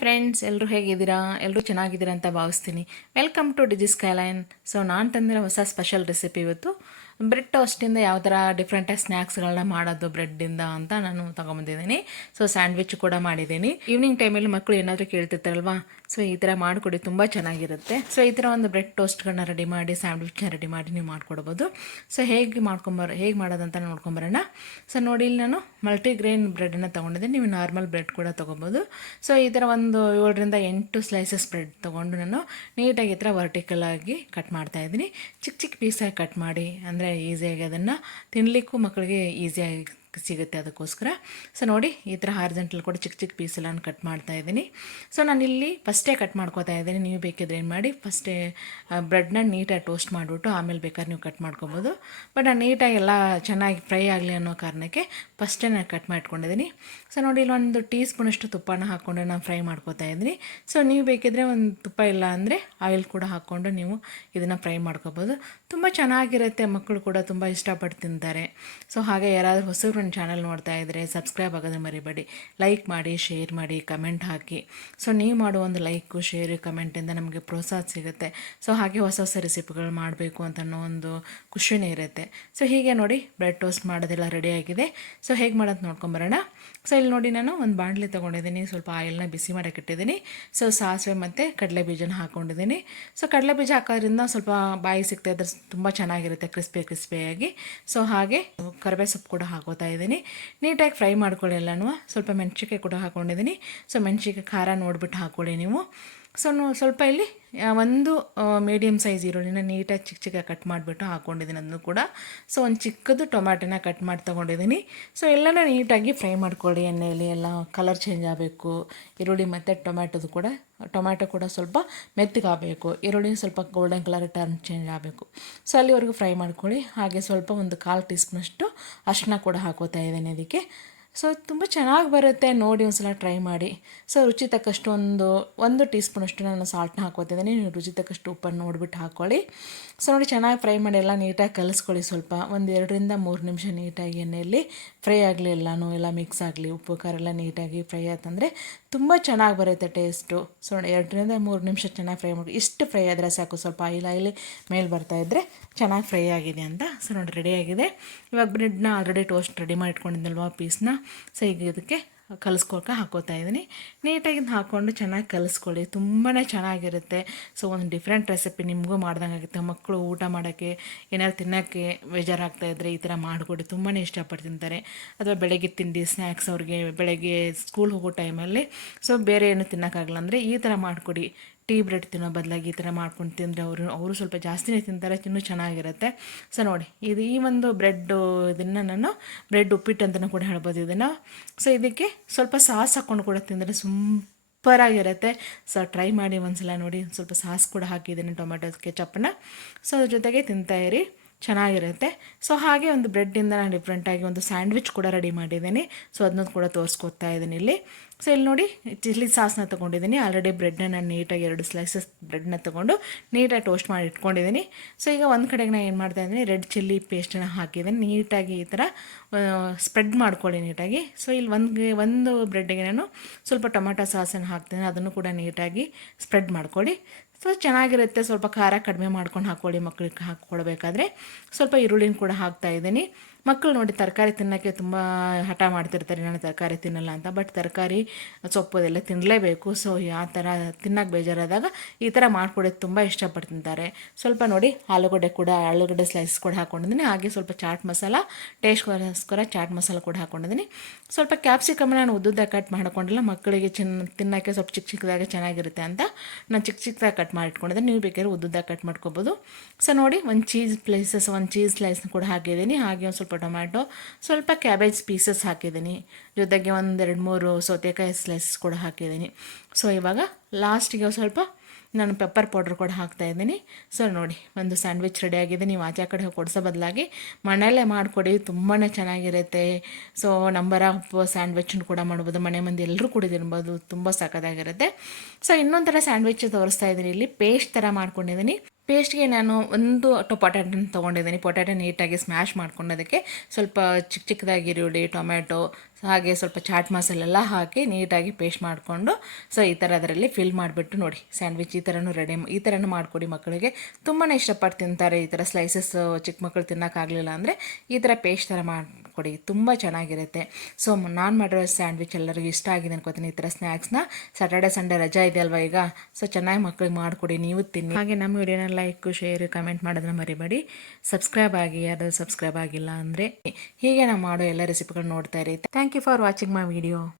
Friends, ಎಲ್ಲರೂ ಹೇಗಿದ್ದೀರಾ? ಎಲ್ಲರೂ ಚೆನ್ನಾಗಿದ್ದೀರಾ ಅಂತ ಭಾವಿಸ್ತೀನಿ. Welcome to DG skyline. So ನಾನು ತಂದಿರೋ ಹೊಸ ಸ್ಪೆಷಲ್ ರೆಸಿಪಿ ಇವತ್ತು ಬ್ರೆಡ್ ಟೋಸ್ಟಿಂದ ಯಾವ ಥರ ಡಿಫ್ರೆಂಟಾಗಿ ಸ್ನ್ಯಾಕ್ಸ್ಗಳನ್ನ ಮಾಡೋದು ಬ್ರೆಡ್ಡಿಂದ ಅಂತ ನಾನು ತೊಗೊಂಬಂದಿದ್ದೀನಿ. ಸೊ ಸ್ಯಾಂಡ್ವಿಚ್ ಕೂಡ ಮಾಡಿದ್ದೀನಿ. ಈವ್ನಿಂಗ್ ಟೈಮಲ್ಲಿ ಮಕ್ಕಳು ಏನಾದರೂ ಕೇಳ್ತಿರ್ತಾರಲ್ವಾ, ಸೊ ಈ ಥರ ಮಾಡಿಕೊಡಿ, ತುಂಬ ಚೆನ್ನಾಗಿರುತ್ತೆ. ಸೊ ಈ ಥರ ಒಂದು ಬ್ರೆಡ್ ಟೋಸ್ಟ್ಗಳನ್ನ ರೆಡಿ ಮಾಡಿ, ಸ್ಯಾಂಡ್ವಿಚ್ನ ರೆಡಿ ಮಾಡಿ ನೀವು ಮಾಡ್ಕೊಡ್ಬೋದು. ಸೊ ಹೇಗೆ ಮಾಡೋದಂತ ನೋಡ್ಕೊಂಬರೋಣ. ಸೊ ನೋಡಿ, ಇಲ್ಲಿ ನಾನು ಮಲ್ಟಿಗ್ರೇನ್ ಬ್ರೆಡನ್ನು ತೊಗೊಂಡಿದ್ದೆ. ನೀವು ನಾರ್ಮಲ್ ಬ್ರೆಡ್ ಕೂಡ ತೊಗೊಬೋದು. ಸೊ ಈ ಥರ ಒಂದು 7ರಿಂದ 8 ಸ್ಲೈಸಸ್ ಬ್ರೆಡ್ ತೊಗೊಂಡು ನಾನು ನೀಟಾಗಿ ಈ ಥರ ವರ್ಟಿಕಲ್ ಆಗಿ ಕಟ್ ಮಾಡ್ತಾಯಿದ್ದೀನಿ. ಚಿಕ್ಕ ಚಿಕ್ಕ ಪೀಸಾಗಿ ಕಟ್ ಮಾಡಿ, ಅಂದರೆ ಈಸಿಯಾಗಿ ಅದನ್ನು ತಿನ್ನಲಿಕ್ಕೂ ಮಕ್ಕಳಿಗೆ ಈಸಿಯಾಗಿ ಸಿಗುತ್ತೆ, ಅದಕ್ಕೋಸ್ಕರ. ಸೊ ನೋಡಿ, ಈ ಥರ ಹಾರ್ಜೆಂಟಲ್ ಕೂಡ ಚಿಕ್ಕ ಚಿಕ್ಕ ಪೀಸೆಲ್ಲ ನಾನು ಕಟ್ ಮಾಡ್ತಾಯಿದ್ದೀನಿ. ಸೊ ನಾನಿಲ್ಲಿ ಫಸ್ಟೇ ಕಟ್ ಮಾಡ್ಕೋತಾ ಇದ್ದೀನಿ. ನೀವು ಬೇಕಿದ್ರೆ ಏನು ಮಾಡಿ, ಫಸ್ಟೇ ಬ್ರೆಡ್ನ ನೀಟಾಗಿ ಟೋಸ್ಟ್ ಮಾಡಿಬಿಟ್ಟು ಆಮೇಲೆ ಬೇಕಾದ್ರೆ ನೀವು ಕಟ್ ಮಾಡ್ಕೊಬೋದು. ಬಟ್ ನಾನು ನೀಟಾಗಿ ಎಲ್ಲ ಚೆನ್ನಾಗಿ ಫ್ರೈ ಆಗಲಿ ಅನ್ನೋ ಕಾರಣಕ್ಕೆ ಫಸ್ಟೇ ನಾನು ಕಟ್ ಮಾಡಿಟ್ಕೊಂಡಿದ್ದೀನಿ. ಸೊ ನೋಡಿ, ಇಲ್ಲಿ ಒಂದು ಟೀ ಸ್ಪೂನಷ್ಟು ತುಪ್ಪನ ಹಾಕ್ಕೊಂಡು ನಾನು ಫ್ರೈ ಮಾಡ್ಕೋತಾ ಇದ್ದೀನಿ. ಸೊ ನೀವು ಬೇಕಿದ್ರೆ ಒಂದು ತುಪ್ಪ ಇಲ್ಲ ಅಂದರೆ ಆಯಿಲ್ ಕೂಡ ಹಾಕ್ಕೊಂಡು ನೀವು ಇದನ್ನು ಫ್ರೈ ಮಾಡ್ಕೋಬೋದು. ತುಂಬ ಚೆನ್ನಾಗಿರುತ್ತೆ, ಮಕ್ಕಳು ಕೂಡ ತುಂಬ ಇಷ್ಟಪಟ್ಟು ತಿಂತಾರೆ. ಸೊ ಹಾಗೆ ಯಾರಾದರೂ ಹೊಸಬ್ರು ನನ್ನ ಚಾನಲ್ ನೋಡ್ತಾ ಇದ್ದರೆ ಸಬ್ಸ್ಕ್ರೈಬ್ ಆಗೋದನ್ನು ಮರಿಬೇಡಿ. ಲೈಕ್ ಮಾಡಿ, ಶೇರ್ ಮಾಡಿ, ಕಮೆಂಟ್ ಹಾಕಿ. ಸೊ ನೀವು ಮಾಡೋ ಒಂದು ಲೈಕು, ಶೇರು, ಕಮೆಂಟಿಂದ ನಮಗೆ ಪ್ರೋತ್ಸಾಹ ಸಿಗುತ್ತೆ. ಸೊ ಹಾಗೆ ಹೊಸ ಹೊಸ ರೆಸಿಪಿಗಳು ಮಾಡಬೇಕು ಅಂತ ಅನ್ನೋ ಒಂದು ಖುಷಿನೇ ಇರುತ್ತೆ. ಸೊ ಹೀಗೆ ನೋಡಿ, ಬ್ರೆಡ್ ಟೋಸ್ಟ್ ಮಾಡೋದೆಲ್ಲ ರೆಡಿಯಾಗಿದೆ. ಸೊ ಹೇಗೆ ಮಾಡೋದು ನೋಡ್ಕೊಂಬರೋಣ. ಸೊ ಇಲ್ಲಿ ನೋಡಿ, ನಾನು ಒಂದು ಬಾಣಲಿ ತೊಗೊಂಡಿದ್ದೀನಿ. ಸ್ವಲ್ಪ ಆಯಿಲ್ನ ಬಿಸಿ ಮಾಡೋಕ್ಕೆ ಇಟ್ಟಿದ್ದೀನಿ. ಸೊ ಸಾಸಿವೆ ಮತ್ತು ಕಡಲೆ ಬೀಜನ ಹಾಕ್ಕೊಂಡಿದ್ದೀನಿ. ಸೊ ಕಡಲೆ ಬೀಜ ಹಾಕೋದ್ರಿಂದ ಸ್ವಲ್ಪ ಬಾಯಿ ಸಿಗ್ತಾ ಇದ್ರೆ ತುಂಬ ಚೆನ್ನಾಗಿರುತ್ತೆ, ಕ್ರಿಸ್ಪಿಯಾಗಿ. ಸೊ ಹಾಗೆ ಕರಿಬೇವು ಸೊಪ್ಪು ಕೂಡ ಹಾಕೋತಾ ಇದ್ದೀನಿ. ನೀಟಾಗಿ ಫ್ರೈ ಮಾಡ್ಕೊಳ್ಳಿ ಎಲ್ಲನೂ. ಸ್ವಲ್ಪ ಮೆಣಸಿನ್ಕಾಯಿ ಕೂಡ ಹಾಕ್ಕೊಂಡಿದ್ದೀನಿ. ಸೊ ಮೆಣಸಿನ್ಕಾಯಿ ಖಾರ ನೋಡಿಬಿಟ್ಟು ಹಾಕ್ಕೊಳ್ಳಿ ನೀವು. ಸೊ ಸ್ವಲ್ಪ ಇಲ್ಲಿ ಒಂದು ಮೀಡಿಯಮ್ ಸೈಜ್ ಈರುಳ್ಳಿನ ನೀಟಾಗಿ ಚಿಕ್ಕ ಚಿಕ್ಕ ಕಟ್ ಮಾಡಿಬಿಟ್ಟು ಹಾಕ್ಕೊಂಡಿದ್ದೀನಿ, ಅದನ್ನು ಕೂಡ. ಸೊ ಒಂದು ಚಿಕ್ಕದು ಟೊಮ್ಯಾಟೊನ ಕಟ್ ಮಾಡಿ ತೊಗೊಂಡಿದ್ದೀನಿ. ಸೊ ಎಲ್ಲನೂ ನೀಟಾಗಿ ಫ್ರೈ ಮಾಡ್ಕೊಳ್ಳಿ ಎಣ್ಣೆಯಲ್ಲಿ. ಎಲ್ಲ ಕಲರ್ ಚೇಂಜ್ ಆಗಬೇಕು, ಈರುಳ್ಳಿ ಮತ್ತು ಟೊಮ್ಯಾಟೊ ಕೂಡ ಸ್ವಲ್ಪ ಮೆತ್ತಗಾಗಬೇಕು. ಈರುಳ್ಳಿ ಸ್ವಲ್ಪ ಗೋಲ್ಡನ್ ಕಲರ್ ಟರ್ನ್ ಚೇಂಜ್ ಆಗಬೇಕು. ಸೊ ಅಲ್ಲಿವರೆಗೂ ಫ್ರೈ ಮಾಡ್ಕೊಳ್ಳಿ. ಹಾಗೆ ಸ್ವಲ್ಪ ಒಂದು 1/4 ಟೀ ಸ್ಪೂನಷ್ಟು ಅರಿಶಿನ ಕೂಡ ಹಾಕೋತಾ ಇದ್ದೀನಿ ಅದಕ್ಕೆ. ಸೊ ತುಂಬ ಚೆನ್ನಾಗಿ ಬರುತ್ತೆ, ನೋಡಿ ಒಂದು ಸಲ ಟ್ರೈ ಮಾಡಿ. ಸೊ ರುಚಿ ತಕ್ಕಷ್ಟು ಒಂದು ಟೀ ಸ್ಪೂನಷ್ಟು ನಾನು ಸಾಲ್ಟ್ನ ಹಾಕೋತಿದ್ದೀನಿ. ನೀವು ರುಚಿ ತಕ್ಕಷ್ಟು ಉಪ್ಪನ್ನು ನೋಡಿಬಿಟ್ಟು ಹಾಕ್ಕೊಳ್ಳಿ. ಸೊ ನೋಡಿ, ಚೆನ್ನಾಗಿ ಫ್ರೈ ಮಾಡಿ ಎಲ್ಲ ನೀಟಾಗಿ ಕಲಿಸ್ಕೊಳ್ಳಿ. ಸ್ವಲ್ಪ ಒಂದು 2ರಿಂದ 3 ನಿಮಿಷ ನೀಟಾಗಿ ಎಣ್ಣೆಯಲ್ಲಿ ಫ್ರೈ ಆಗಲಿ, ಎಲ್ಲ ಮಿಕ್ಸ್ ಆಗಲಿ. ಉಪ್ಪು ಖಾರ ಎಲ್ಲ ನೀಟಾಗಿ ಫ್ರೈ ಆಯ್ತಂದರೆ ತುಂಬ ಚೆನ್ನಾಗಿ ಬರುತ್ತೆ ಟೇಸ್ಟು. ಸೊ 2ರಿಂದ 3 ನಿಮಿಷ ಚೆನ್ನಾಗಿ ಫ್ರೈ ಮಾಡಿ. ಇಷ್ಟು ಫ್ರೈ ಆದರೆ ಸಾಕು, ಸ್ವಲ್ಪ ಆಯಿಲ್ ಮೇಲೆ ಬರ್ತಾಯಿದ್ರೆ ಚೆನ್ನಾಗಿ ಫ್ರೈ ಆಗಿದೆ ಅಂತ. ಸೊ ನೋಡಿ, ರೆಡಿಯಾಗಿದೆ. ಇವಾಗ ಬ್ರೆಡ್ನ ಆಲ್ರೆಡಿ ಟೋಸ್ಟ್ ರೆಡಿ ಮಾಡಿ ಇಟ್ಕೊಂಡಿದ್ದಲ್ವ ಪೀಸ್ನ, ಸೊ ಈಗ ಇದಕ್ಕೆ ಹಾಕೋತಾ ಇದ್ದೀನಿ. ನೀಟಾಗಿ ಹಾಕ್ಕೊಂಡು ಚೆನ್ನಾಗಿ ಕಲಿಸ್ಕೊಳ್ಳಿ, ತುಂಬಾ ಚೆನ್ನಾಗಿರುತ್ತೆ. ಸೊ ಒಂದು ಡಿಫ್ರೆಂಟ್ ರೆಸಿಪಿ ನಿಮಗೂ ಮಾಡ್ದಂಗೆ ಆಗುತ್ತೆ. ಮಕ್ಕಳು ಊಟ ಮಾಡೋಕ್ಕೆ, ಏನಾದ್ರು ತಿನ್ನೋಕ್ಕೆ ಬೇಜಾರಾಗ್ತಾಯಿದ್ರೆ ಈ ಥರ ಮಾಡಿಕೊಡಿ, ತುಂಬಾ ಇಷ್ಟಪಟ್ಟು ತಿಂತಾರೆ. ಅಥವಾ ಬೆಳಗ್ಗೆ ತಿಂಡಿ ಸ್ನ್ಯಾಕ್ಸ್, ಅವ್ರಿಗೆ ಬೆಳಗ್ಗೆ ಸ್ಕೂಲ್ ಹೋಗೋ ಟೈಮಲ್ಲಿ ಸೊ ಬೇರೆ ಏನು ತಿನ್ನೋಕ್ಕಾಗಲ್ಲ ಅಂದರೆ ಈ ಥರ ಮಾಡಿಕೊಡಿ. ಟೀ ಬ್ರೆಡ್ ತಿನ್ನೋ ಬದಲಾಗಿ ಈ ಥರ ಮಾಡ್ಕೊಂಡು ತಿಂದರೆ ಅವರು ಸ್ವಲ್ಪ ಜಾಸ್ತಿನೇ ತಿಂತಾರೆ, ಇನ್ನೂ ಚೆನ್ನಾಗಿರುತ್ತೆ. ಸೊ ನೋಡಿ, ಈ ಒಂದು ಇದನ್ನು ನಾನು ಬ್ರೆಡ್ ಉಪ್ಪಿಟ್ಟು ಅಂತಲೂ ಕೂಡ ಹೇಳ್ಬೋದು ಇದನ್ನು. ಸೊ ಇದಕ್ಕೆ ಸ್ವಲ್ಪ ಸಾಸ್ ಹಾಕ್ಕೊಂಡು ಕೂಡ ತಿಂದರೆ ಸೂಪರಾಗಿರುತ್ತೆ. ಸೊ ಟ್ರೈ ಮಾಡಿ ಒಂದ್ಸಲ ನೋಡಿ. ಸ್ವಲ್ಪ ಸಾಸ್ ಕೂಡ ಹಾಕಿದ್ದೀನಿ, ಟೊಮೆಟೊ ಕೆಚಪ್ಪನ್ನ. ಸೊ ಅದ್ರ ಜೊತೆಗೆ ತಿಂತಾಯಿರಿ, ಚೆನ್ನಾಗಿರುತ್ತೆ. ಸೊ ಹಾಗೆ ಒಂದು ಬ್ರೆಡ್ಡಿಂದ ನಾನು ಡಿಫ್ರೆಂಟಾಗಿ ಒಂದು ಸ್ಯಾಂಡ್ವಿಚ್ ಕೂಡ ರೆಡಿ ಮಾಡಿದ್ದೀನಿ. ಸೊ ಅದನ್ನೂ ಕೂಡ ತೋರಿಸ್ಕೊಡ್ತಾ ಇದ್ದೀನಿ ಇಲ್ಲಿ. ಸೊ ಇಲ್ಲಿ ನೋಡಿ, ಚಿಲ್ಲಿ ಸಾಸ್ನ ತೊಗೊಂಡಿದ್ದೀನಿ. ಆಲ್ರೆಡಿ ಬ್ರೆಡ್ನ ನಾನು ನೀಟಾಗಿ 2 ಸ್ಲೈಸಸ್ ಬ್ರೆಡ್ನ ತೊಗೊಂಡು ನೀಟಾಗಿ ಟೋಸ್ಟ್ ಮಾಡಿ ಇಟ್ಕೊಂಡಿದ್ದೀನಿ. ಸೊ ಈಗ ಒಂದು ಕಡೆಗೆ ನಾನು ಏನು ಮಾಡ್ತಾಯಿದ್ದೀನಿ, ರೆಡ್ ಚಿಲ್ಲಿ ಪೇಸ್ಟನ್ನು ಹಾಕಿದ್ದೀನಿ. ನೀಟಾಗಿ ಈ ಥರ ಸ್ಪ್ರೆಡ್ ಮಾಡ್ಕೊಳ್ಳಿ ನೀಟಾಗಿ. ಸೊ ಇಲ್ಲಿ ಒಂದು ಬ್ರೆಡ್ಡಿಗೆ ನಾನು ಸ್ವಲ್ಪ ಟೊಮೆಟೊ ಸಾಸನ್ನು ಹಾಕ್ತೀನಿ, ಅದನ್ನು ಕೂಡ ನೀಟಾಗಿ ಸ್ಪ್ರೆಡ್ ಮಾಡ್ಕೊಳ್ಳಿ. ಸೊ ಚೆನ್ನಾಗಿರುತ್ತೆ. ಸ್ವಲ್ಪ ಖಾರ ಕಡಿಮೆ ಮಾಡ್ಕೊಂಡು ಹಾಕ್ಕೊಳ್ಳಿ, ಮಕ್ಕಳಿಗೆ ಹಾಕ್ಕೊಡ್ಬೇಕಾದ್ರೆ. ಸ್ವಲ್ಪ ಈರುಳ್ಳಿನ ಕೂಡ ಹಾಕ್ತಾಯಿದ್ದೀನಿ. ಮಕ್ಕಳು ನೋಡಿ, ತರಕಾರಿ ತಿನ್ನೋಕ್ಕೆ ತುಂಬ ಹಠ ಮಾಡ್ತಿರ್ತಾರೆ, ನಾನು ತರಕಾರಿ ತಿನ್ನಲ್ಲ ಅಂತ. ಬಟ್ ತರಕಾರಿ ಸೊಪ್ಪು ಅದೆಲ್ಲ ತಿನ್ನಲೇಬೇಕು. ಸೊ ಆ ಥರ ತಿನ್ನೋಕ್ಕೆ ಬೇಜಾರಾದಾಗ ಈ ಥರ ಮಾಡ್ಕೊಡೋದು ತುಂಬ ಇಷ್ಟಪಟ್ಟು ತಿಂತಾರೆ. ಸ್ವಲ್ಪ ನೋಡಿ, ಆಲೂಗಡ್ಡೆ ಸ್ಲೈಸ್ ಕೂಡ ಹಾಕ್ಕೊಂಡಿದ್ದೀನಿ. ಹಾಗೆ ಸ್ವಲ್ಪ ಚಾಟ್ ಮಸಾಲ, ಟೇಸ್ಟ್ಗೋಸ್ಕರ ಚಾಟ್ ಮಸಾಲ ಕೂಡ ಹಾಕ್ಕೊಂಡಿದ್ದೀನಿ. ಸ್ವಲ್ಪ ಕ್ಯಾಪ್ಸಿಕಮ್ ನಾನು ಉದ್ದುದಾಗಿ ಕಟ್ ಮಾಡ್ಕೊಂಡಿಲ್ಲ, ಮಕ್ಕಳಿಗೆ ತಿನ್ನೋಕ್ಕೆ ಸ್ವಲ್ಪ ಚಿಕ್ಕದಾಗಿ ಚೆನ್ನಾಗಿರುತ್ತೆ ಅಂತ ನಾನು ಚಿಕ್ಕದಾಗಿ ಕಟ್ ಮಾಡಿಟ್ಕೊಂಡಿದ್ದೆ. ನೀವು ಬೇಕಾದ್ರೆ ಉದ್ದುದಾಗಿ ಕಟ್ ಮಾಡ್ಕೊಬೋದು. ಸೊ ನೋಡಿ, ಒಂದು ಚೀಸ್ ಸ್ಲೈಸ್ನ ಕೂಡ ಹಾಕಿದ್ದೀನಿ. ಹಾಗೆ ಒಂದು ಸ್ವಲ್ಪ ಟೊಮ್ಯಾಟೊ, ಸ್ವಲ್ಪ ಕ್ಯಾಬೇಜ್ ಪೀಸಸ್ ಹಾಕಿದ್ದೀನಿ. ಜೊತೆಗೆ 1-2-3 ಸೌತೆಕಾಯಿ ಸ್ಲೈಸಸ್ ಕೂಡ ಹಾಕಿದ್ದೀನಿ. ಸೊ ಇವಾಗ ಲಾಸ್ಟಿಗೆ ಸ್ವಲ್ಪ ನಾನು ಪೆಪ್ಪರ್ ಪೌಡ್ರ್ ಕೂಡ ಹಾಕ್ತಾಯಿದ್ದೀನಿ. ಸೊ ನೋಡಿ, ಒಂದು ಸ್ಯಾಂಡ್ವಿಚ್ ರೆಡಿಯಾಗಿದೆ. ನೀವು ಆಚೆ ಕಡೆ ಕೊಡಿಸೋ ಬದಲಾಗಿ ಮನೆಯಲ್ಲೇ ಮಾಡಿಕೊಡಿ, ತುಂಬಾ ಚೆನ್ನಾಗಿರುತ್ತೆ. ಸೊ ನಂಬರ್ ಆಫ್ ಸ್ಯಾಂಡ್ವಿಚನ್ನು ಕೂಡ ಮಾಡ್ಬೋದು, ಮನೆ ಮಂದಿ ಎಲ್ಲರೂ ಕೂಡ ತಿನ್ಬೋದು, ತುಂಬ ಸಖತ್ತಾಗಿರುತ್ತೆ. ಸೊ ಇನ್ನೊಂದು ಥರ ಸ್ಯಾಂಡ್ವಿಚ್ ತೋರಿಸ್ತಾ ಇದ್ದೀನಿ. ಇಲ್ಲಿ ಪೇಸ್ಟ್ ಥರ ಮಾಡ್ಕೊಂಡಿದ್ದೀನಿ. ಪೇಸ್ಟ್ಗೆ ನಾನು ಒಂದು ಪೊಟ್ಯಾಟೊನ ತೊಗೊಂಡಿದ್ದೀನಿ. ಪೊಟ್ಯಾಟೊ ನೀಟಾಗಿ ಸ್ಮ್ಯಾಶ್ ಮಾಡ್ಕೊಂಡು ಅದಕ್ಕೆ ಸ್ವಲ್ಪ ಚಿಕ್ಕದಾಗಿ ಈರುಳ್ಳಿ, ಟೊಮ್ಯಾಟೊ, ಹಾಗೆ ಸ್ವಲ್ಪ ಚಾಟ್ ಮಸಾಲೆಲ್ಲ ಹಾಕಿ ನೀಟಾಗಿ ಪೇಸ್ಟ್ ಮಾಡಿಕೊಂಡು ಸೊ ಈ ಥರ ಅದರಲ್ಲಿ ಫಿಲ್ ಮಾಡಿಬಿಟ್ಟು ನೋಡಿ ಸ್ಯಾಂಡ್ವಿಚ್ ಈ ಥರನೂ ಈ ಥರನೂ ಮಾಡಿಕೊಡಿ ಮಕ್ಕಳಿಗೆ ತುಂಬಾ ಇಷ್ಟಪಟ್ಟು ತಿಂತಾರೆ. ಈ ಥರ ಸ್ಲೈಸಸ್ ಚಿಕ್ಕ ಮಕ್ಕಳು ತಿನ್ನೋಕ್ಕಾಗಲಿಲ್ಲ ಅಂದರೆ ಈ ಥರ ಪೇಸ್ಟ್ ಥರ ಮಾಡಿಕೊಡಿ, ತುಂಬ ಚೆನ್ನಾಗಿರುತ್ತೆ. ಸೊ ನಾನು ಮಾಡಿರೋ ಸ್ಯಾಂಡ್ವಿಚ್ ಎಲ್ಲರಿಗೂ ಇಷ್ಟ ಆಗಿದೆ ಅನ್ಕೋತೀನಿ. ಈ ಥರ ಸ್ನ್ಯಾಕ್ಸ್ನ ಸ್ಯಾಟರ್ಡೆ ಸಂಡೇ ರಜಾ ಇದೆ ಅಲ್ವಾ ಈಗ, ಸೊ ಚೆನ್ನಾಗಿ ಮಕ್ಕಳಿಗೆ ಮಾಡಿಕೊಡಿ, ನೀವು ತಿನ್ನಿ. ಹಾಗೆ ನಮ್ಮ ವಿಡಿಯೋನ ಲೈಕ್ ಶೇರ್ ಕಮೆಂಟ್ ಮಾಡೋದನ್ನ ಮರಿಬೇಡಿ. ಸಬ್ಸ್ಕ್ರೈಬ್ ಆಗಿ, ಯಾರಾದರೂ ಸಬ್ಸ್ಕ್ರೈಬ್ ಆಗಿಲ್ಲ ಅಂದರೆ ಹೀಗೆ ನಾವು ಮಾಡೋ ಎಲ್ಲ ರೆಸಿಪಿಗಳು ನೋಡ್ತಾ ಇರಿ. Thank you for watching my video.